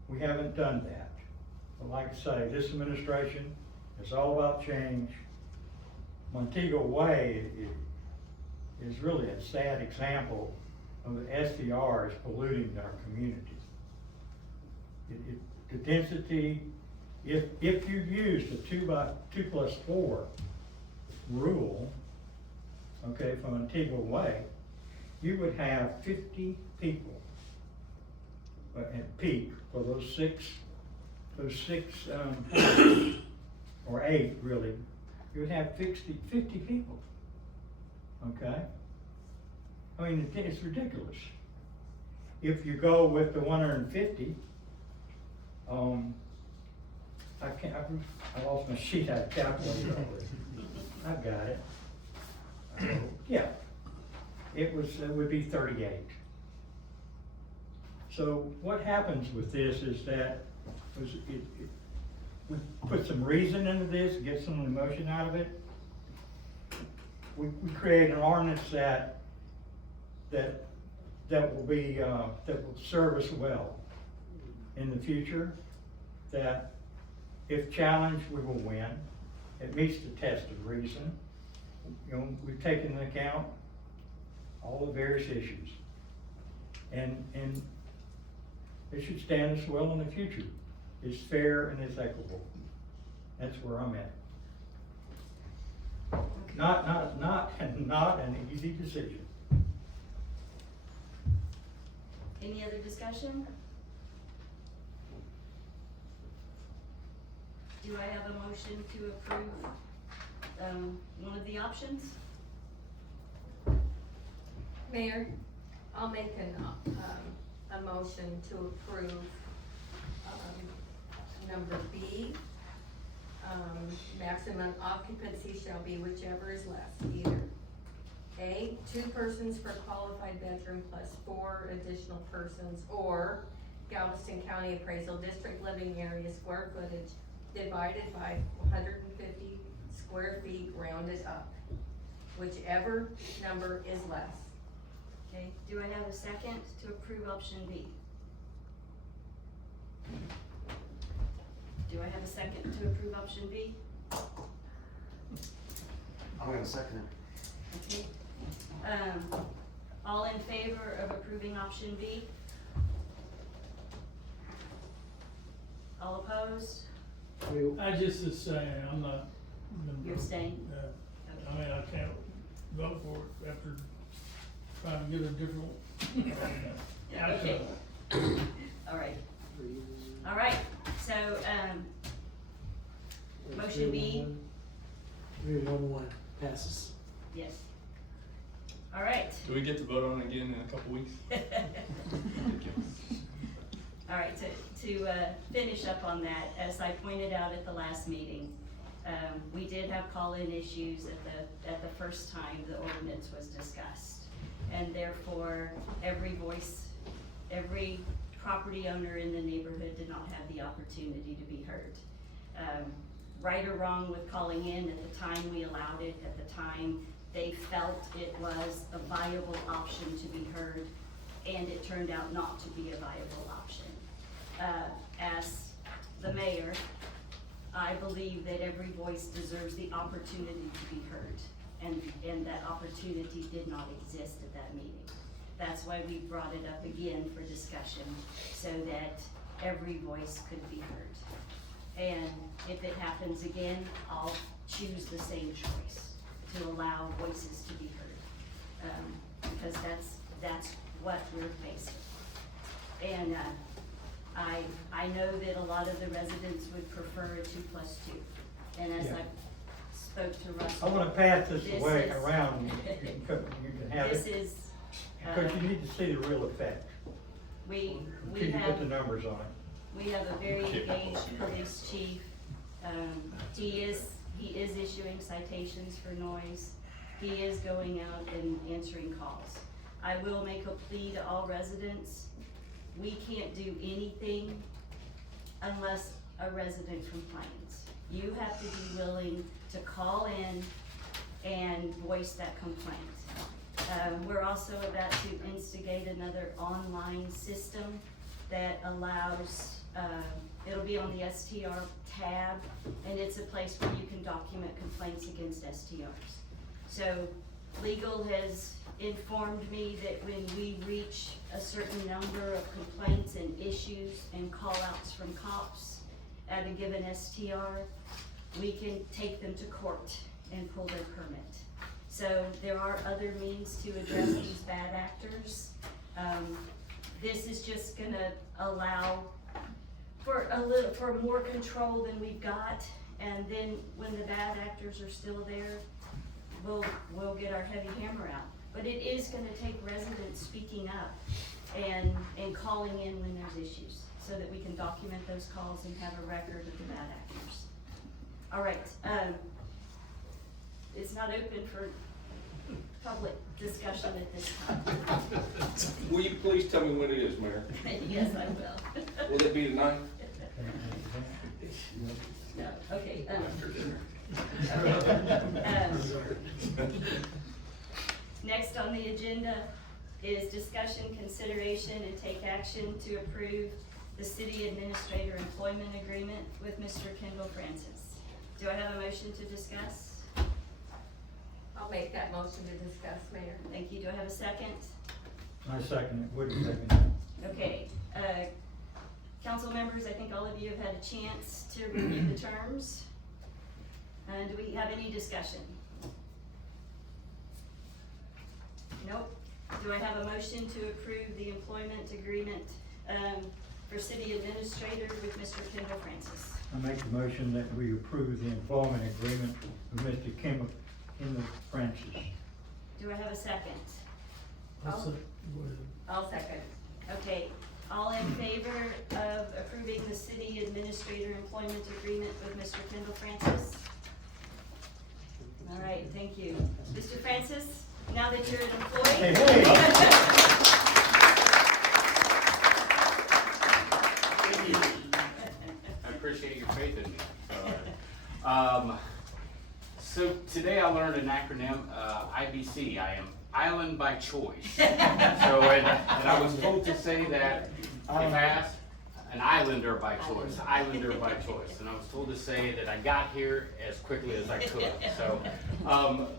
We haven't done that. But like I say, this administration is all about change. Montego Way is really a sad example of the SDRs polluting our community. The density, if you use the 2+4 rule, okay, from Montego Way, you would have 50 people at peak for those six or 8 really. You would have 50 people, okay? I mean, it's ridiculous. If you go with the 150, I lost my sheet, I calculated already. I've got it. Yeah, it would be 38. So what happens with this is that we put some reason into this, get some emotion out of it. We create an ordinance that will be that will serve us well in the future. That if challenged, we will win. It meets the test of reason. You know, we've taken into account all the various issues, and it should stand us well in the future. It's fair and it's equitable. That's where I'm at. Not an easy decision. Any other discussion? Do I have a motion to approve, one of the options? Mayor, I'll make a motion to approve, number B. Maximum occupancy shall be whichever is less, either A, 2 persons per qualified bedroom plus 4 additional persons, or Galveston County Appraisal District living area square footage divided by 150 square feet rounded up, whichever number is less. Okay, do I have a second to approve option B? Do I have a second to approve option B? I'm gonna second it. Okay. All in favor of approving option B? All opposed? I just was saying, I'm not. You're staying? I mean, I can't vote for it after trying to get a different. Okay. All right. All right, so, motion B, 311 passes. yes. All right. Do we get to vote on it again in a couple weeks? All right, to finish up on that, as I pointed out at the last meeting, we did have call-in issues at the first time the ordinance was discussed. And therefore, every property owner in the neighborhood did not have the opportunity to be heard. Right or wrong with calling in, at the time we allowed it, at the time they felt it was a viable option to be heard, and it turned out not to be a viable option. As the mayor, I believe that every voice deserves the opportunity to be heard, and that opportunity did not exist at that meeting. That's why we brought it up again for discussion, so that every voice could be heard. And if it happens again, I'll choose the same choice, to allow voices to be heard. Because that's what we're facing. And I know that a lot of the residents would prefer a 2+2. And as I spoke to Russell. I wanna pass this this away is- around, you can have This it, is, because you need to see the real effect. we Can you put have. the numbers on it? We have a very engaged police chief. He is issuing citations for noise. He is going out and answering calls. I will make a plea to all residents. We can't do anything unless a resident complains. You have to be willing to call in and voice that complaint. We're also about to instigate another online system that allows, it'll be on the STR tab, and it's a place where you can document complaints against STRs. So legal has informed me that when we reach a certain number of complaints and issues and call-outs from cops at a given STR, we can take them to court and pull their permit. So there are other means to address these bad actors. This is just gonna allow for more control than we've got, and then when the bad actors are still there, we'll get our heavy hammer out. But it is gonna take residents speaking up and calling in when there's issues, so that we can document those calls and have a record of the bad actors. All right, it's not open for public discussion at this time. Will you please tell me when it is, Mayor? Yes, I will. Will it be tonight? No, okay, next on the agenda is discussion, consideration, and take action to approve the city administrator employment agreement with Mr. Kendal Francis. Do I have a motion to discuss? I'll make that motion to discuss, Mayor. Thank you. Do I have a second? I second it, Woody second it. Okay, council members, I think all of you have had a chance to review the terms. Do we have any discussion? Nope. Do Do I have a motion to approve the employment agreement, for city administrator with Mr. Kendal Francis? I make the motion that we approve the employment agreement with Mr. Kendal Francis. Do I have a second? I'll say, I'll second. Okay, all in favor of approving the city administrator employment agreement with Mr. Kendal Francis? All right, thank you. Mr. Francis, now that you're an Hey, employee. I appreciate your faith in me. So today I learned an acronym, IBC. I am Island by Choice. And I was told to say that if I asked, an islander by choice, islander by choice. And I was told to say that I got here as quickly as I could. So,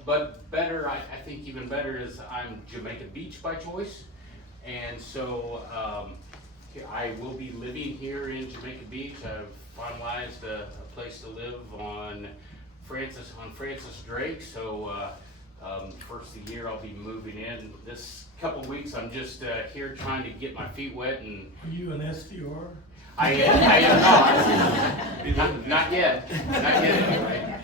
but better, I think even better is I'm Jamaica Beach by choice. And so I will be living here in Jamaica Beach. I've finalized a place to live on Francis Drake. So first of the year I'll be moving in. This couple weeks I'm just here trying to get my feet wet. And are you an SDR? I am not. Not yet. Not yet anyway.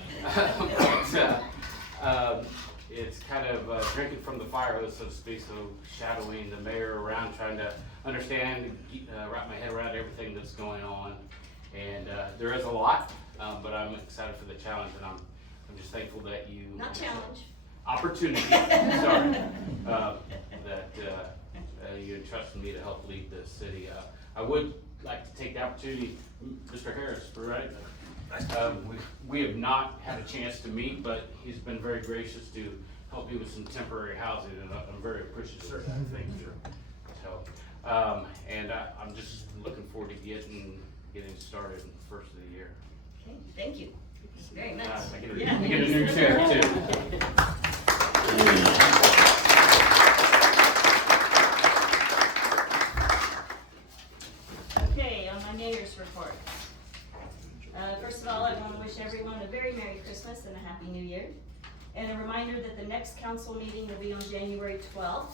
But it's kind of drinking from the fire hose, so to speak, so shadowing the mayor around, trying to understand, wrap my head around everything that's going on. And there is a lot, but I'm excited for the challenge, and I'm just thankful that you... Not challenge. Opportunity, sorry, that you entrusted me to help lead the city. I would like to take the opportunity, Mr. Harris, right? We have not had a chance to meet, but he's been very gracious to help me with some temporary housing, and I'm very appreciative of that. Thank you. So, and I'm just looking forward to getting started in the first of the year. Okay, thank you very much. I get a new chair too. Okay, on my mayor's report. First of all, I want to wish everyone a very Merry Christmas and a Happy New Year. And a reminder that the next council meeting will be on January 12th.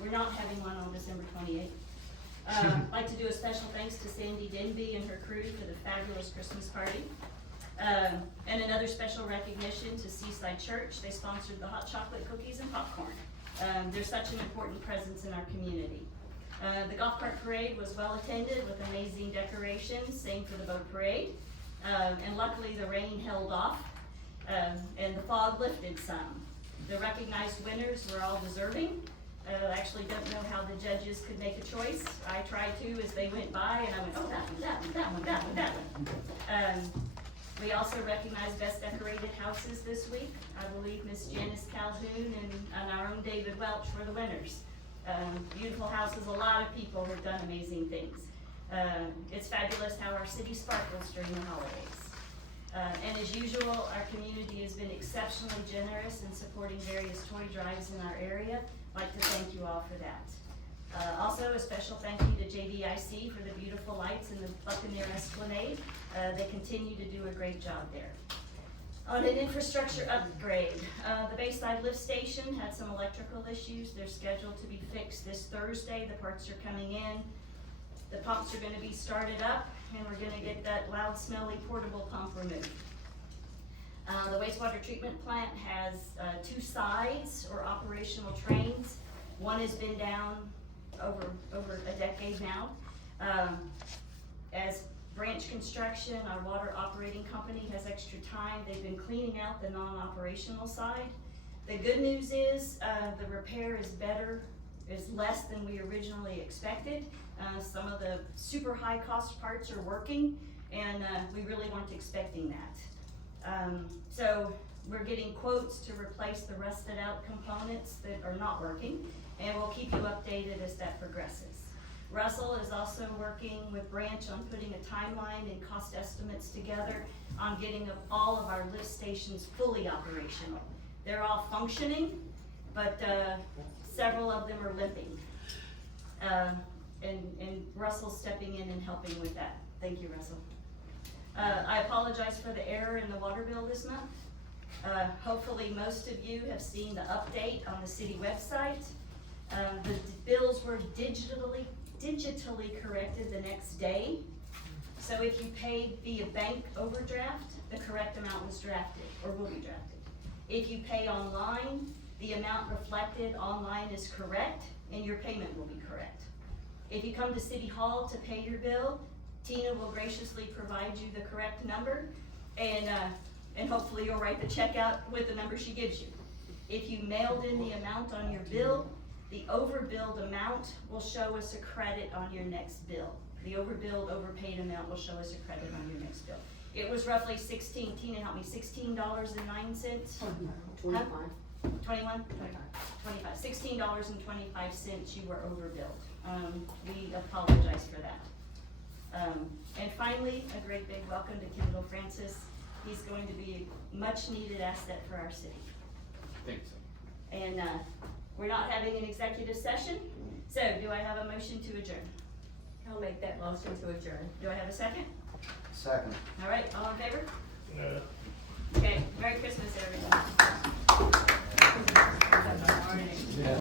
We're not having one on December 28th. I'd like to do a special thanks to Sandy Denby and her crew for the fabulous Christmas party. And another special recognition to Seaside Church. They sponsored the hot chocolate cookies and popcorn. They're such an important presence in our community. The golf cart parade was well attended with amazing decorations, same for the boat parade. And luckily the rain held off, and the fog lifted some. The recognized winners were all deserving. I actually don't know how the judges could make a choice. I tried to as they went by, and I went, oh, that one, that one, that one, that one, that one. We also recognized Best Decorated Houses this week. I believe Miss Janice Calhoun and our own David Welch were the winners. Beautiful houses, a lot of people have done amazing things. It's fabulous how our city sparkles during the holidays. And as usual, our community has been exceptionally generous in supporting various toy drives in our area. I'd like to thank you all for that. Also, a special thank you to JBIC for the beautiful lights in the Buccaneer Esplanade. They continue to do a great job there. On an infrastructure upgrade, the Bayside Lift Station had some electrical issues. They're scheduled to be fixed this Thursday. The parts are coming in. The pumps are gonna be started up, and we're gonna get that loud, smelly portable pump removed. The wastewater treatment plant has 2 sides or operational trains. One has been down over a decade now. As Branch Construction, our water operating company, has extra time, they've been cleaning out the non-operational side. The good news is the repair is less than we originally expected. Some of the super high cost parts are working, and we really weren't expecting that. So we're getting quotes to replace the rusted out components that are not working, and we'll keep you updated as that progresses. Russell is also working with Branch on putting a timeline and cost estimates together on getting all of our lift stations fully operational. They're all functioning, but several of them are limping. And Russell's stepping in and helping with that. Thank you, Russell. I apologize for the error in the water bill this month. Hopefully most of you have seen the update on the city website. The bills were digitally corrected the next day. So if you paid via bank overdraft, the correct amount was drafted, or will be drafted. If you pay online, the amount reflected online is correct, and your payment will be correct. If you come to City Hall to pay your bill, Tina will graciously provide you the correct number, and hopefully you'll write the check out with the number she gives you. If you mailed in the amount on your bill, the overbilled amount will show us a credit on your next bill. The overbilled, overpaid amount will show us a credit on your next bill. It was roughly Tina, help me, $16.09? 25. 21? 25. $16.25 you were overbilled. We apologize for that. And finally, a great big welcome to Kendal Francis. He's going to be a much needed asset for our city. Thanks. And we're not having an executive session, so do I have a motion to adjourn? I'll make that motion to adjourn. Do I have a second? Second. All right, all in favor? Uh, Okay, very good.